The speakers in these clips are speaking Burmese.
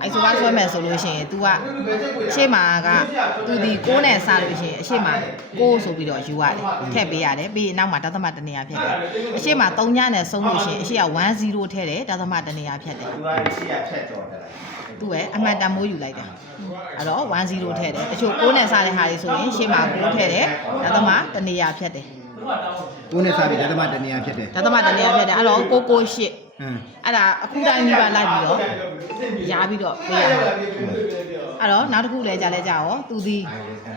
အိုက်ဆိုပါဆွဲမယ်ဆိုလို့ရှိရင် तू ကအရှိမက तू ဒီ6နဲ့စလို့ရှိရင်အရှိမ6ဆိုပြီးတော့ယူရတယ်ထည့်ပေးရတယ်ပြီးရင်နောက်မှာဒသမတနေရာဖြစ်တယ်အရှိမ3ညနဲ့ဆုံးလို့ရှိရင်အရှိက10ထည့်တယ်ဒသမတနေရာဖြစ်တယ်သူရဲ့အမှတ်တမိုးယူလိုက်တယ်အဲ့တော့10ထည့်တယ်တချို့6နဲ့စတဲ့ဟာတွေဆိုရင်ရှေ့မှာ9ထည့်တယ်ဒသမတနေရာဖြစ်တယ်9နဲ့စပြီးဒသမတနေရာဖြစ်တယ်ဒသမတနေရာဖြစ်တယ်အဲ့တော့998အဲ့ဒါအခုတိုင်းကြီးပါလိုက်ပြီးတော့ရားပြီးတော့ပေးရတယ်အဲ့တော့နောက်တစ်ခုလဲကြာလဲကြာရောသူဒီ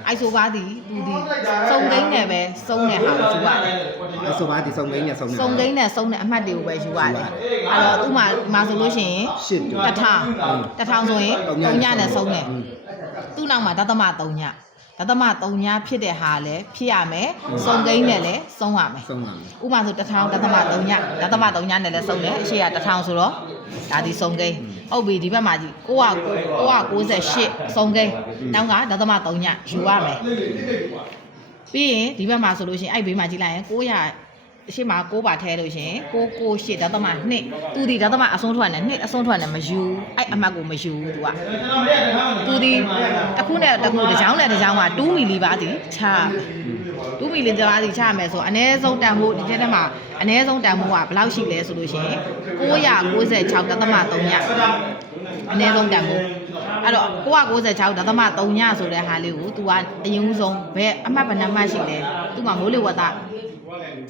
အိုက်ဆိုပါသည်သူဒီစုံကိန်းနဲ့ပဲစုံတဲ့ဟာကိုယူရတယ်အိုက်ဆိုပါသည်စုံကိန်းနဲ့စုံတဲ့စုံကိန်းနဲ့စုံတဲ့အမှတ်တွေကိုပဲယူရတယ်အဲ့တော့ဥမာဆိုလို့ရှိရင်1000ဆိုရင်3ညနဲ့စုံတယ်သူ့နောက်မှာဒသမ3ညဒသမ3ညဖြစ်တဲ့ဟာလည်းဖြစ်ရမယ်စုံကိန်းနဲ့လည်းစုံရမယ်ဥပမာဆို1000ဒသမ3ညဒသမ3ညနဲ့လည်းစုံတယ်အရှိက1000ဆိုတော့ဒါဒီစုံကိန်းဟုတ်ပြီဒီဘက်မှာကြီး998စုံကိန်းနောက်ကဒသမ3ညယူရမယ်ပြီးရင်ဒီဘက်မှာဆိုလို့ရှိရင်အဲ့ဘေးမှာကြည့်လိုက်ရင်900အရှိမ9ပါထဲလို့ရှင်998ဒသမ2သူဒီဒသမအဆုံးထွက်နဲ့2အဆုံးထွက်နဲ့မယူအဲ့အမှတ်ကိုမယူသူကသူဒီတစ်ခုနဲ့တစ်ခုတစ်ချောင်းနဲ့တစ်ချောင်းက2မီလီပါစီချ2မီလီပါစီချမယ်ဆိုအနည်းဆုံးတန်ဖိုးဒီထဲမှာအနည်းဆုံးတန်ဖိုးကဘယ်လောက်ရှိလဲဆိုလို့ရှင်996ဒသမ3ညအနည်းဆုံးတန်ဖိုးအဲ့တော့996ဒသမ3ညဆိုတဲ့ဟာလေးကို तू ကအရင်ဆုံးဘယ်အမှတ်ဘယ်နှမှတ်ရှိလဲ तू မှာမိုးလေဝသ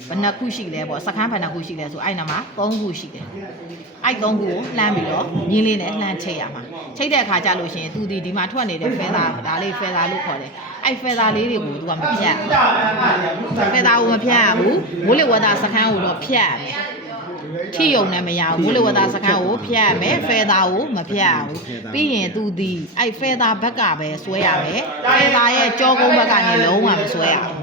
ဘယ်နှခုရှိလဲပေါ့စခန်းဘယ်နှခုရှိလဲဆိုအဲ့နာမှာ3ခုရှိတယ်အဲ့3ခုကိုလှမ်းပြီးတော့မြင်းလေးနဲ့လှမ်းချိတ်ရမှာချိတ်တဲ့အခါကျလို့ရှိရင် तू ဒီမှာထွက်နေတဲ့ဖဲသားဒါလေးဖဲသားလို့ခေါ်တယ်အဲ့ဖဲသားလေးတွေကို तू ကမဖြတ်ဖဲသားကိုမဖြတ်ရဘူးမိုးလေဝသစခန်းကိုတော့ဖြတ်ရမယ်ထိယုံနဲ့မရဘူးမိုးလေဝသစခန်းကိုဖြတ်ရမယ်ဖဲသားကိုမဖြတ်ရဘူးပြီးရင် तू ဒီအဲ့ဖဲသားဘက်ကပဲဆွဲရမယ်ဖဲသားရဲ့ကြောကုန်းဘက်ကနေလုံးဝမဆွဲရဘူး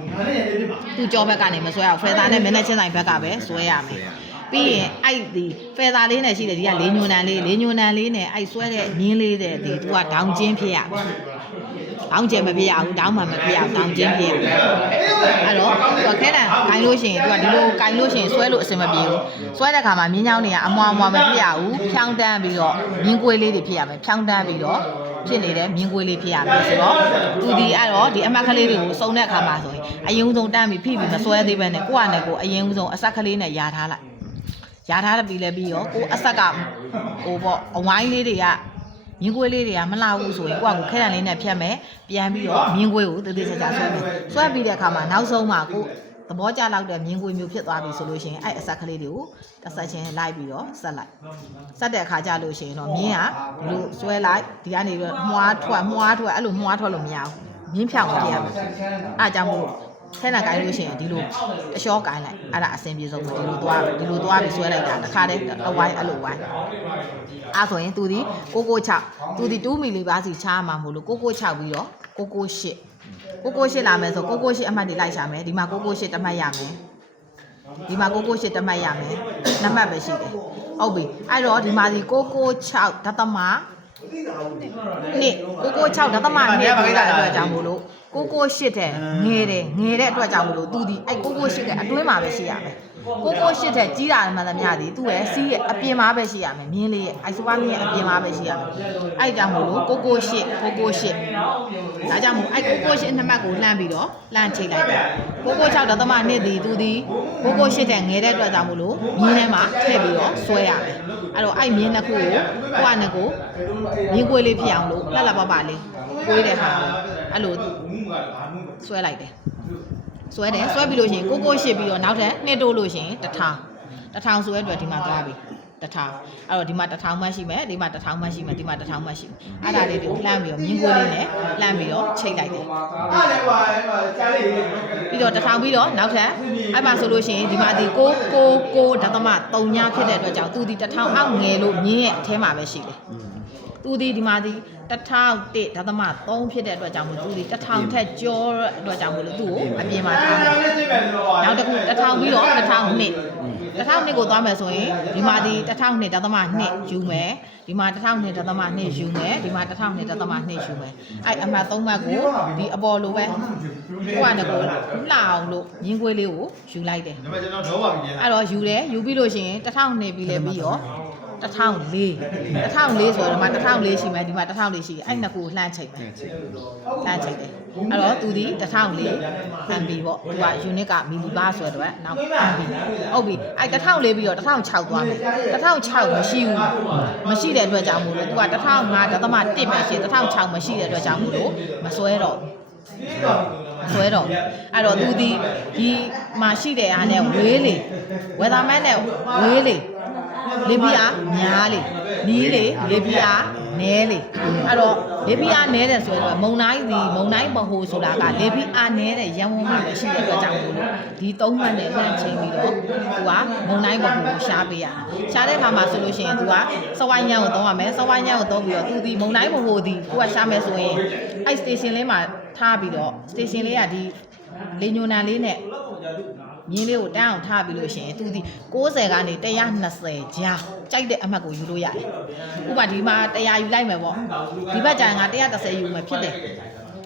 သူကြောဘက်ကနေမဆွဲအောင်ဖဲသားနဲ့မျက်နှာချင်းဆိုင်ဘက်ကပဲဆွဲရမယ်ပြီးရင်အဲ့ဒီဖဲသားလေးနဲ့ရှိတယ်ဒီကလေးညွန်တန်လေးနဲ့အဲ့ဆွဲတဲ့မြင်းလေးတဲ့ဒီသူကဒေါင်းချင်းဖြစ်ရမယ်ဒေါင်းကျဲမဖြစ်ရဘူးဒေါင်းမှမဖြစ်ရဘူးဒေါင်းချင်းဖြစ်ရမယ်အဲ့တော့သူကခဲတံဂိုင်းလို့ရှိရင်သူကဒီလိုဂိုင်းလို့ရှိရင်ဆွဲလို့အဆင်မပြေဘူးဆွဲတဲ့ခါမှာမြင်းချောင်းတွေကအမွာမဖြစ်ရဘူးဖြောင်းတန်းပြီးတော့မြင်းကွေးလေးတွေဖြစ်ရမယ်ဖြောင်းတန်းပြီးတော့ဖြစ်နေတဲ့မြင်းကွေးလေးဖြစ်ရမယ်ဆိုတော့သူဒီအဲ့တော့ဒီအမှတ်ကလေးတွေကိုစုံတဲ့အခါမှာဆိုရင်အရင်ဆုံးတန်းပြီးဖိပြီးမဆွဲသေးပဲနဲ့ကိုယ့်အနေကိုအရင်ဆုံးအဆက်ကလေးနဲ့ယာထားလိုက်ယာထားပြီးလဲပြီးရောကိုအဆက်ကဟိုပေါ့အဝိုင်းလေးတွေကမြင်းကွေးလေးတွေကမလှဘူးဆိုရင်ကိုယ့်ကိုခဲတံလေးနဲ့ဖြတ်မယ်ပြန်ပြီးတော့မြင်းကွေးကိုတေးသေးချာချာဆွဲမယ်ဆွဲပြီးတဲ့အခါမှာနောက်ဆုံးမှာကိုသဘောကျလောက်တဲ့မြင်းကွေးမျိုးဖြစ်သွားပြီဆိုလို့ရှိရင်အဲ့အဆက်ကလေးတွေကိုတစ်ဆက်ချင်းလိုက်ပြီးတော့ဆက်လိုက်ဆက်တဲ့အခါကျလို့ရှိရင်တော့မြင်းကဒီလိုဆွဲလိုက်ဒီကနေပြီးမွားထွက်အဲ့လိုမွားထွက်လို့မရဘူးမြင်းဖြောင်းပြရမယ်အားကြောင့်မို့ထဲနာကိုင်းလို့ရှိရင်ဒီလိုအလျှောကိုင်းလိုက်အဲ့ဒါအဆင်ပြေဆုံးပဲဒီလိုသွားပြီးဆွဲလိုက်တာတစ်ခါတည်းအဝိုင်းအဲ့လိုဝိုင်းအဲ့ဆိုရင်သူဒီ996သူဒီ2မီလီပါစီချားမှာမို့လို့996ပြီးတော့998လာမယ်ဆို998အမှတ်တွေလိုက်ရှာမယ်ဒီမှာ998တမှတ်ရမယ်ဒီမှာ998တမှတ်ရမယ်နှစ်မှတ်ပဲရှိတယ်ဟုတ်ပြီအဲ့တော့ဒီမှာဒီ996ဒသမနှစ်996ဒသမနှစ်ပြတာအတွက်ကြောင့်မို့လို့998တဲ့ငယ်တဲ့အတွက်ကြောင့်မို့လို့သူဒီအဲ့998တဲ့အတွင်းမှာပဲရှိရမယ်998တဲ့ကြီးတာမှန်သမျှဒီသူ့ရဲ့စီးရဲ့အပြင်မှာပဲရှိရမယ်မြင်းလေးရဲ့အိုက်ဆိုပါမြင်းရဲ့အပြင်မှာပဲရှိရမယ်အဲ့ကြောင့်မို့လို့998ဒါကြောင့်မို့အဲ့998နှစ်မှတ်ကိုလှမ်းပြီးတော့လှမ်းချိတ်လိုက်တယ်996ဒသမနှစ်ဒီသူဒီ998တဲ့ငယ်တဲ့အတွက်ကြောင့်မို့လို့မြင်းထဲမှာထည့်ပြီးတော့ဆွဲရမယ်အဲ့တော့အဲ့မြင်းနှစ်ခုကိုကိုယ့်အနေကိုမြင်းကွေးလေးဖြစ်အောင်လို့လှပလေးကွေးတဲ့ဟာအဲ့လိုဆွဲလိုက်တယ်ဆွဲပြီးလို့ရှိရင်998ပြီးတော့နောက်ထပ်2တိုးလို့ရှိရင်1000ဆိုတဲ့အတွက်ဒီမှာသွားပြီ1000အဲ့တော့ဒီမှာ1000မှတ်ရှိမယ်ဒီမှာ1000မှတ်ရှိမယ်ဒီမှာ1000မှတ်ရှိမယ်အဲ့ဒါလေးတွေကိုလှမ်းပြီးတော့မြင်းကိုလေးနဲ့လှမ်းပြီးတော့ချိတ်လိုက်တယ်ပြီးတော့1000ပြီးတော့နောက်ထပ်အဲ့မှာဆိုလို့ရှိရင်ဒီမှာဒီ999ဒသမ3ညဖြစ်တဲ့အတွက်ကြောင့်သူဒီ1000အောက်ငယ်လို့မြင်းရဲ့အထဲမှာပဲရှိတယ်သူဒီမှာဒီ1001ဒသမ3ဖြစ်တဲ့အတွက်ကြောင့်မို့သူဒီ1000ထက်ကျော်တဲ့အတွက်ကြောင့်မို့လို့သူ့ကိုအပြင်မှာထားမယ်နောက်တစ်ခု1000ပြီးတော့1002ကိုသွားမယ်ဆိုရင်ဒီမှာဒီ1002ဒသမ2ယူမယ်ဒီမှာ1002ဒသမ2ယူမယ်ဒီမှာ1002ဒသမ2ယူမယ်အဲ့အမှတ်3မှတ်ကိုဒီအပေါ်လိုပဲကိုကလည်းကိုလှအောင်လို့မြင်းကွေးလေးကိုယူလိုက်တယ်အဲ့တော့ယူပြီးလို့ရှိရင်1002ပြီးလဲပြီးရော 1004ဆိုတော့ဒီမှာ1004ရှိမယ်ဒီမှာ1004ရှိတယ်အဲ့နှစ်ခုကိုလှမ်းချိန်မယ်လှမ်းချိန်တယ်အဲ့တော့သူဒီ1004 MB ပေါ့သူက unit က millibar ဆိုတော့နောက် MB ဟုတ်ပြီအဲ့1004ပြီးတော့1006သွားမယ်1006မရှိတဲ့အတွက်ကြောင့်မို့လို့သူက1005.1ပဲရှိတယ်1006မရှိတဲ့အတွက်ကြောင့်မို့လို့မစွဲတော့ဆွဲတော့အဲ့တော့သူဒီမှာရှိတဲ့အားနဲ့ဝေးလေဝယ်သားမန်းနဲ့ဝေးလေလေပီအားများလေနီးလေလေပီအားနဲလေအဲ့တော့လေပီအားနဲတယ်ဆိုတော့မုံတိုင်းဗဟိုဆိုတာကလေပီအားနဲတဲ့ရန်ဝန်းမှာပဲရှိတဲ့အတွက်ကြောင့်မို့လို့ဒီ3မှတ်နဲ့လှမ်းချိန်ပြီးတော့သူကမုံတိုင်းဗဟိုကိုရှားပေးရရှားတဲ့အခါမှာဆိုလို့ရှိရင်သူကစဝိုင်းညံကိုသုံးရမယ်စဝိုင်းညံကိုသုံးပြီးတော့သူဒီမုံတိုင်းဗဟိုဒီကိုကရှားမယ်ဆိုရင်အဲ့ station လေးမှာထားပြီးတော့ station လေးကဒီလေညိုနံလေးနဲ့မြင်းလေးကိုတန်းအောင်ထားပြီးလို့ရှိရင်သူဒီ90ကနေ120ကြားကြိုက်တဲ့အမှတ်ကိုယူလို့ရတယ်ဥပမာဒီမှာ100ယူလိုက်မယ်ပေါ့ဒီဘက်ကျရင်ငါ130ယူမယ်ဖြစ်တယ်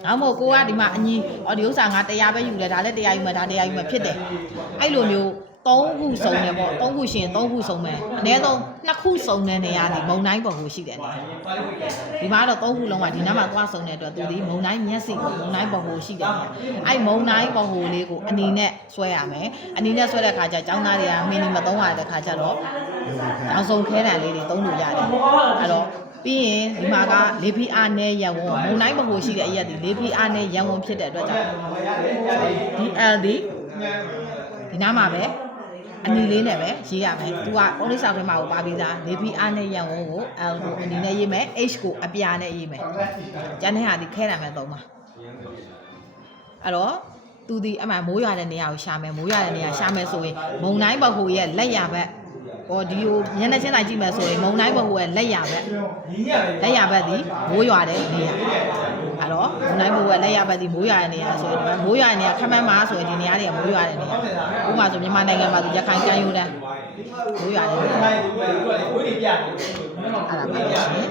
နောက်မို့ကိုကဒီမှာအညီဒီဥစ္စာငါ100ပဲယူတယ်ဒါလည်း100ယူမယ်ဒါ100ယူမယ်ဖြစ်တယ်အဲ့လိုမျိုး3ခုစုံတယ်ပေါ့3ခုရှင်3ခုစုံမယ်အနည်းဆုံး2ခုစုံတဲ့နေရာဒီမုံတိုင်းပေါ်ကိုရှိတယ်နေဒီမှာတော့3ခုလုံးကဒီနားမှာသွားစုံတဲ့အတွက်သူဒီမုံတိုင်းမျက်စိမုံတိုင်းပေါ်ကိုရှိတယ်နေအဲ့မုံတိုင်းပေါ်ကိုလေးကိုအနေနဲ့ဆွဲရမယ်အနေနဲ့ဆွဲတဲ့ခါကျကျောင်းသားတွေကမင်းနေမသုံးရတဲ့ခါကျတော့အောင်ဆုံးခဲတံလေးတွေသုံးလို့ရတယ်အဲ့တော့ပြီးရင်ဒီမှာကလေပီအားနဲ့ရန်ဝန်မုံတိုင်းပေါ်ကိုရှိတဲ့အရက်ဒီလေပီအားနဲ့ရန်ဝန်ဖြစ်တဲ့အတွက်ကြောင့်ဒီ L ဒီနားမှာပဲအနီလေးနဲ့ပဲရေးရမယ်။ तू ကပုံလေးဆောင်ထဲမှာကိုပါပြီးသားလေပီအားနဲ့ရန်ဝန်းကို L ကိုအနီနဲ့ရေးမယ် H ကိုအပြာနဲ့ရေးမယ်။ကျန်တဲ့ဟာဒီခဲတာမဲ့သုံးပါ။အဲ့တော့ तू ဒီအမှမိုးရွာတဲ့နေရာကိုရှာမယ်မိုးရွာတဲ့နေရာရှာမယ်ဆိုရင်မုံတိုင်းဘက်ဟိုရဲ့လက်ရဘက်ဟောဒီကိုညနေချင်းတိုင်းကြည့်မယ်ဆိုရင်မုံတိုင်းဘက်ဟိုရဲ့လက်ရဘက်ဒီမိုးရွာတဲ့နေရာအဲ့တော့မုံတိုင်းဘက်ဟိုရဲ့လက်ရဘက်ဒီမိုးရွာတဲ့နေရာဆိုရင်ဒီမှာမိုးရွာတဲ့နေရာခမန်းမှာဆိုရင်ဒီနေရာတွေကမိုးရွာတဲ့နေရာဥပမာဆိုမြန်မာနိုင်ငံမှာဒီရခိုင်ကမ်းရိုးတန်းမိုးရွာတဲ့နေရာအဲ့ဒါပါရှင်